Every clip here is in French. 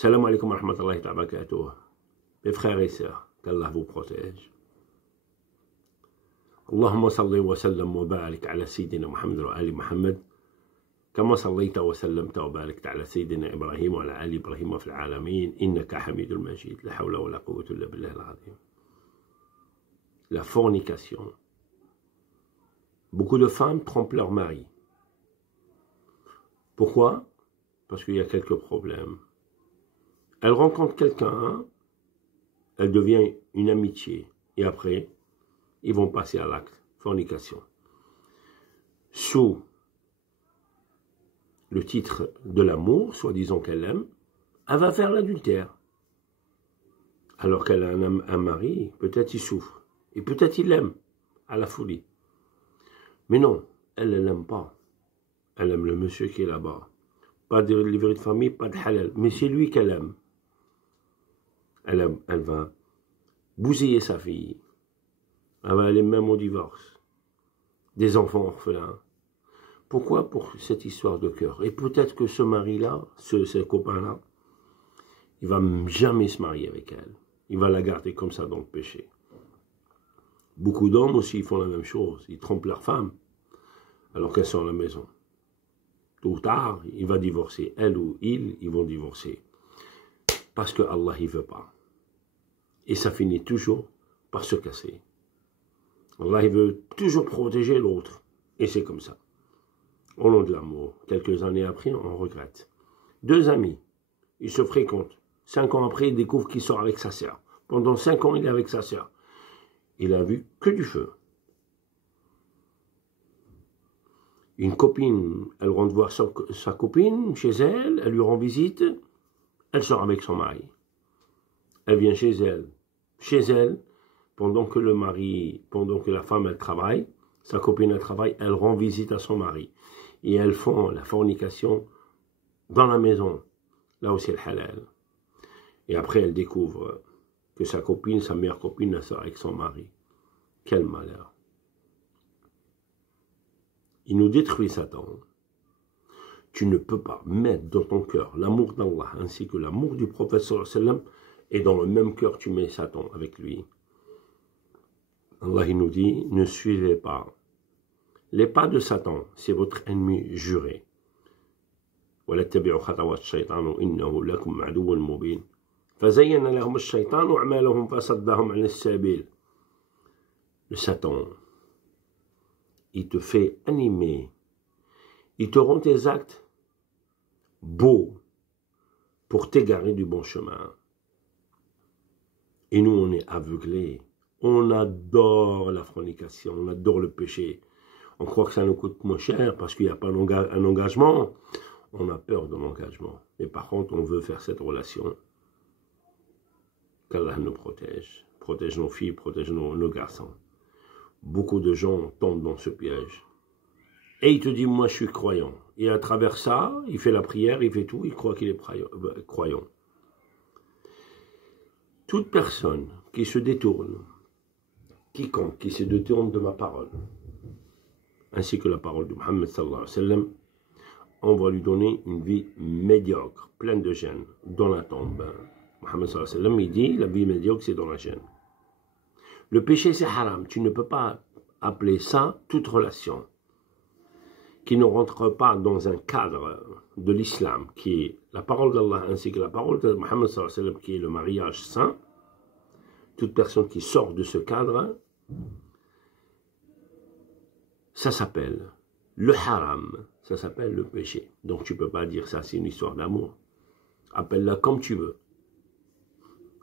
Salam alaikum wa rahmatullahi wa barakatuh. Mes frères et sœurs, qu'Allah vous protège. Allahumma salli wa sallam wa barik ala Sayyidina Muhammad wa ali Muhammad. كما صليت وسلمت وباركت على سيدنا إبراهيم وعلى آل إبراهيم في العالمين إنك حميد مجيد لا حول ولا قوة إلا بالله العظيم. La fornication. Beaucoup de femmes trompent leur mari. Pourquoi? Parce qu'il y a quelques problèmes. Elle rencontre quelqu'un, elle devient une amitié, et après, ils vont passer à l'acte, fornication. Sous le titre de l'amour, soi-disant qu'elle aime, elle va faire l'adultère. Alors qu'elle a un mari, peut-être il souffre, et peut-être il l'aime, à la folie. Mais non, elle ne l'aime pas. Elle aime le monsieur qui est là-bas. Pas de livret de famille, pas de halal, mais c'est lui qu'elle aime. Elle va bousiller sa fille. Elle va aller même au divorce. Des enfants orphelins. Pourquoi? Pour cette histoire de cœur. Et peut-être que ce mari-là, ce copain-là, il va jamais se marier avec elle. Il va la garder comme ça dans le péché. Beaucoup d'hommes aussi font la même chose. Ils trompent leur femme alors qu'elles sont à la maison. Tôt ou tard, il va divorcer. Elle ou ils vont divorcer. Parce que Allah il veut pas. Et ça finit toujours par se casser. Allah il veut toujours protéger l'autre. Et c'est comme ça. Au nom de l'amour. Quelques années après, on regrette. Deux amis, ils se fréquentent. 5 ans après, il découvre qu'il sort avec sa sœur. Pendant 5 ans, il est avec sa sœur. Il a vu que du feu. Une copine, elle rentre voir sa copine chez elle, elle lui rend visite, elle sort avec son mari. Elle vient chez elle. Chez elle, pendant que la femme, elle travaille, sa copine, elle travaille, elle rend visite à son mari. Et elles font la fornication dans la maison, là où c'est le halal. Et après, elle découvre que sa copine, sa meilleure copine, elle sort avec son mari. Quel malheur. Il nous détruit Satan. Tu ne peux pas mettre dans ton cœur l'amour d'Allah ainsi que l'amour du prophète sallallahu alayhi wa sallam, et dans le même cœur tu mets Satan avec lui. Allah il nous dit, ne suivez pas les pas de Satan, c'est votre ennemi juré. ولا تتبعوا خطوات الشيطان إنه لكم عدو مبين فزين لهم الشيطان أعمالهم فصدهم عن السبيل. Le Satan, il te fait animer, il te rend tes actes beaux pour t'égarer du bon chemin. Et nous, on est aveuglés. On adore la fornication, on adore le péché. On croit que ça nous coûte moins cher parce qu'il n'y a pas un engagement. On a peur de l'engagement. Mais par contre, on veut faire cette relation. Qu'Allah nous protège. Protège nos filles, protège nos garçons. Beaucoup de gens tombent dans ce piège. Et il te dit, moi je suis croyant. Et à travers ça, il fait la prière, il fait tout, il croit qu'il est croyant. Toute personne qui se détourne, quiconque qui se détourne de ma parole, ainsi que la parole de Muhammad sallallahu alayhi wa sallam, on va lui donner une vie médiocre, pleine de gêne, dans la tombe. Muhammad sallallahu alayhi wa sallam, il dit, la vie médiocre, c'est dans la gêne. Le péché, c'est haram. Tu ne peux pas appeler ça toute relation qui ne rentre pas dans un cadre de l'islam, qui est la parole d'Allah, ainsi que la parole de Muhammad sallallahu alayhi wa sallam, qui est le mariage saint. Toute personne qui sort de ce cadre, ça s'appelle le haram, ça s'appelle le péché. Donc tu ne peux pas dire ça, c'est une histoire d'amour. Appelle-la comme tu veux.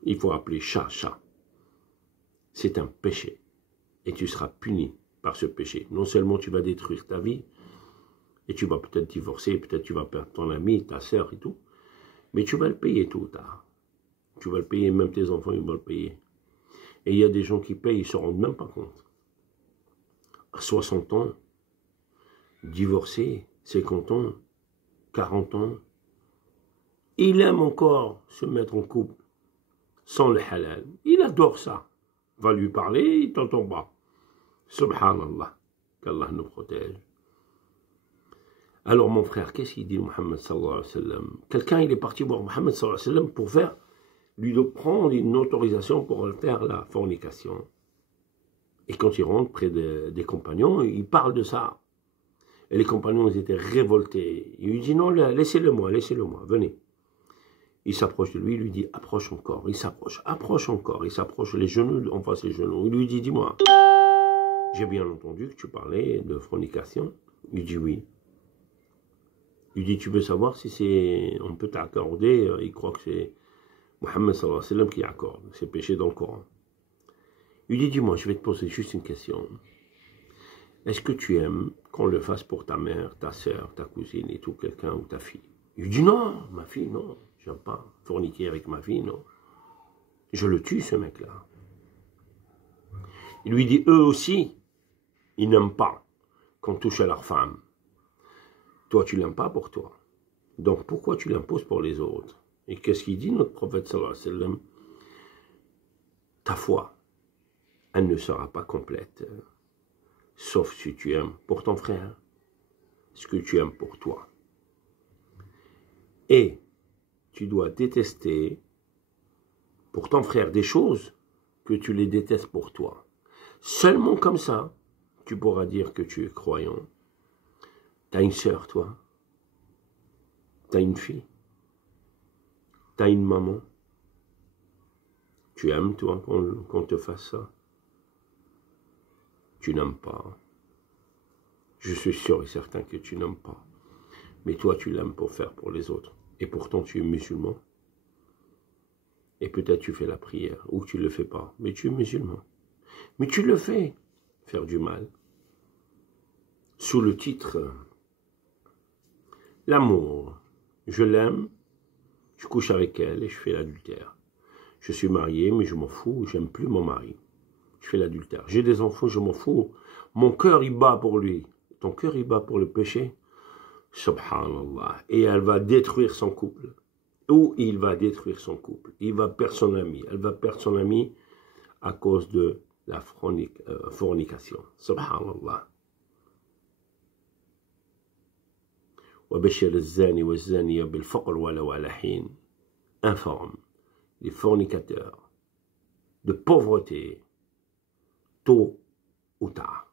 Il faut appeler chat, chat. C'est un péché. Et tu seras puni par ce péché. Non seulement tu vas détruire ta vie, et tu vas peut-être divorcer, peut-être tu vas perdre ton ami, ta sœur et tout, mais tu vas le payer tôt ou tard. Tu vas le payer, même tes enfants, ils vont le payer. Et il y a des gens qui payent, ils ne se rendent même pas compte. À 60 ans, divorcé, 50 ans, 40 ans, il aime encore se mettre en couple sans le halal. Il adore ça. Va lui parler, il t'entend pas. Subhanallah, qu'Allah nous protège. Alors mon frère, qu'est-ce qu'il dit Mohammed sallallahu alayhi wa sallam? Quelqu'un, il est parti voir Mohammed sallallahu alayhi wa sallam pour lui prendre une autorisation pour faire la fornication. Et quand il rentre près des compagnons, il parle de ça. Et les compagnons, ils étaient révoltés. Il lui dit, non, laissez-le moi, venez. Il s'approche de lui, il lui dit, approche encore. Il s'approche, approche encore. Il s'approche les genoux, en face les genoux. Il lui dit, dis-moi, j'ai bien entendu que tu parlais de fornication. Il dit oui. Il dit, tu veux savoir si on peut t'accorder, il croit que c'est Mohammed sallallahu alayhi wa sallam qui accorde, c'est péché dans le Coran. Il dit, dis-moi, je vais te poser juste une question. Est-ce que tu aimes qu'on le fasse pour ta mère, ta soeur, ta cousine et tout, quelqu'un ou ta fille? Il lui dit, non, ma fille, non, j'aime pas forniquer avec ma fille, non. Je le tue, ce mec-là. Il lui dit, eux aussi, ils n'aiment pas qu'on touche à leur femme. Toi, tu l'aimes pas pour toi. Donc, pourquoi tu l'imposes pour les autres? Et qu'est-ce qu'il dit, notre prophète sallallahu alayhi wa sallam? Ta foi, elle ne sera pas complète, sauf si tu aimes pour ton frère ce que tu aimes pour toi. Et tu dois détester pour ton frère des choses que tu les détestes pour toi. Seulement comme ça, tu pourras dire que tu es croyant. T'as une sœur, toi. T'as une fille. T'as une maman. Tu aimes, toi, qu'on te fasse ça? Tu n'aimes pas. Je suis sûr et certain que tu n'aimes pas. Mais toi, tu l'aimes pour faire pour les autres. Et pourtant, tu es musulman. Et peut-être tu fais la prière, ou tu ne le fais pas. Mais tu es musulman. Mais tu le fais, faire du mal. Sous le titre, l'amour. Je l'aime, je couche avec elle et je fais l'adultère. Je suis marié, mais je m'en fous, j'aime plus mon mari. Je fais l'adultère. J'ai des enfants, je m'en fous. Mon cœur, il bat pour lui. Ton cœur, il bat pour le péché. Subhanallah. Et elle va détruire son couple. Ou il va détruire son couple. Il va perdre son ami. Elle va perdre son ami à cause de la fornication. Subhanallah. وبشر الزاني والزانية بالفقر ولو على حين. Informe les fornicateurs de pauvreté tôt ou tard.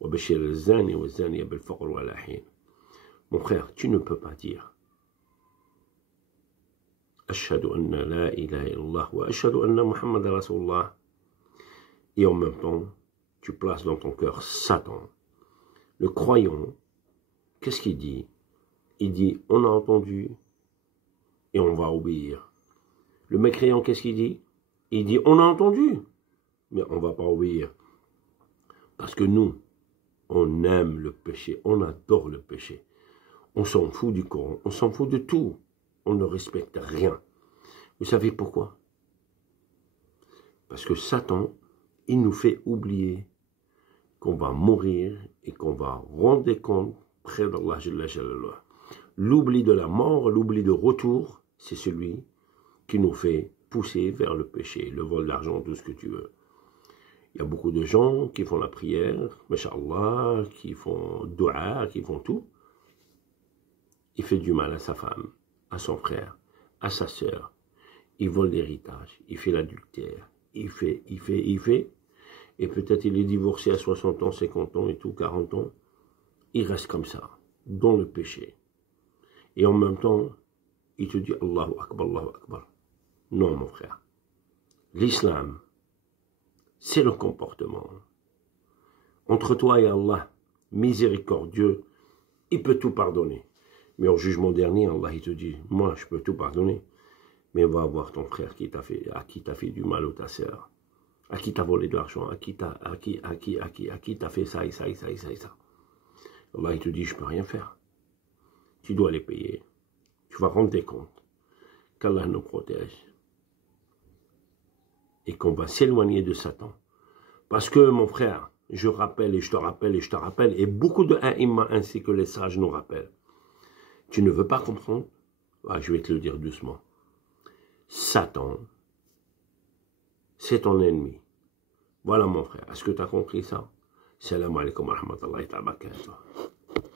وبشر الزاني والزانية بالفقر ولا حين. Mon frère, tu ne peux pas dire أشهد أن لا إله إلا الله وأشهد أن محمد رسول الله et en même temps tu places dans ton cœur Satan. Le croyant, qu'est-ce qu'il dit? Il dit on a entendu et on va obéir. Le mécréant, qu'est-ce qu'il dit? Il dit on a entendu mais on ne va pas obéir. Parce que nous, on aime le péché, on adore le péché. On s'en fout du Coran, on s'en fout de tout. On ne respecte rien. Vous savez pourquoi? Parce que Satan, il nous fait oublier qu'on va mourir et qu'on va rendre des comptes près d'Allah Jalla Jalaluh. L'oubli de la mort, l'oubli de retour, c'est celui qui nous fait pousser vers le péché, le vol d'argent, tout ce que tu veux. Il y a beaucoup de gens qui font la prière, Masha'Allah, qui font dua, qui font tout. Il fait du mal à sa femme, à son frère, à sa sœur. Il vole l'héritage, il fait l'adultère, il fait. Et peut-être il est divorcé à 60 ans, 50 ans et tout, 40 ans. Il reste comme ça, dans le péché. Et en même temps, il te dit Allahu Akbar, Allahu Akbar. Non, mon frère. L'islam, c'est le comportement. Entre toi et Allah, miséricordieux, il peut tout pardonner. Mais au jugement dernier, Allah il te dit, moi je peux tout pardonner, mais va voir ton frère à qui t'as fait du mal ou ta sœur, à qui t'as volé de l'argent, à qui t'as fait ça et ça et ça et ça et ça. Allah il te dit, je peux rien faire. Tu dois les payer. Tu vas rendre des comptes. Qu'Allah nous protège. Et qu'on va s'éloigner de Satan. Parce que mon frère, je rappelle et je te rappelle et je te rappelle, et beaucoup de a'imma ainsi que les sages nous rappellent. Tu ne veux pas comprendre? Ah, je vais te le dire doucement. Satan, c'est ton ennemi. Voilà mon frère. Est-ce que tu as compris ça? Salam alaikum wa rahmatullahi wa barakatuh.